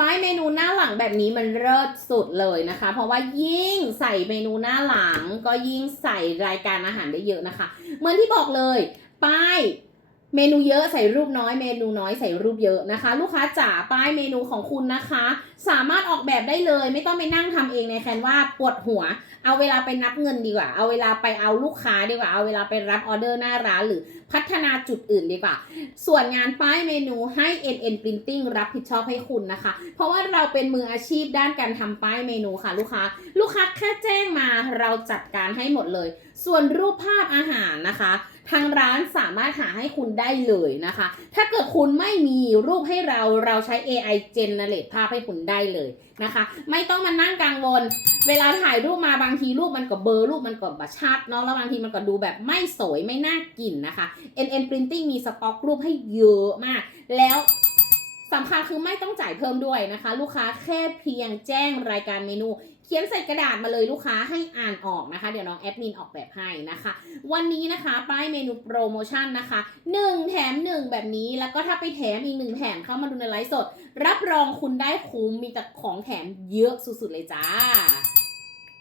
ป้ายเมนูหน้าหลังแบบนี้มันเลิศสุดเลยนะคะ เพราะว่ายิ่งใส่เมนูหน้าหลัง ก็ยิ่งใส่รายการอาหารได้เยอะนะคะ เหมือนที่บอกเลย ป้าย เมนูเยอะใส่รูปน้อย เมนูน้อยใส่รูปเยอะนะคะ ลูกค้าจ๋าป้ายเมนูของคุณนะคะ สามารถออกแบบได้เลย ไม่ต้องไปนั่งทำเองในแคนว่าปวดหัว เอาเวลาไปนับเงินดีกว่า เอาเวลาไปเอาลูกค้าดีกว่า เอาเวลาไปรับออเดอร์หน้าร้านหรือพัฒนาจุดอื่นดีกว่า ส่วนงานป้ายเมนูให้ NN Printing รับผิดชอบให้คุณนะคะ เพราะว่าเราเป็นมืออาชีพด้านการทำป้ายเมนูค่ะ ลูกค้า ลูกค้าแค่แจ้งมาเราจัดการให้หมดเลย ส่วนรูปภาพอาหารนะคะ ทางร้านสามารถหาให้คุณได้เลยนะคะ ถ้าเกิดคุณไม่มีรูปให้เราเราใช้ AI generate ภาพให้คุณได้เลยนะคะ ไม่ต้องมานั่งกังวล เวลาถ่ายรูปมาบางทีรูปมันก็เบลอร์รูปมันก็บัชัดเนาะแล้วบางทีมันก็ดูแบบไม่สวยไม่น่ากินนะคะ NN Printing มีสต็อกรูปให้เยอะมาก แล้ว สำคัญคือไม่ต้องจ่ายเพิ่มด้วยนะคะ ลูกค้าแค่เพียงแจ้งรายการเมนู เขียนใส่กระดาษมาเลยลูกค้าให้อ่านออกนะคะ เดี๋ยวน้องแอดมินออกแบบให้นะคะ วันนี้นะคะป้ายเมนูโปรโมชั่นนะคะ 1 แถม 1 แบบนี้แล้วก็ถ้าไปแถมอีก 1 แถมเข้ามาดูในไลฟ์สด รับรองคุณได้คุ้มมีแต่ของแถมเยอะสุดๆเลยจ้า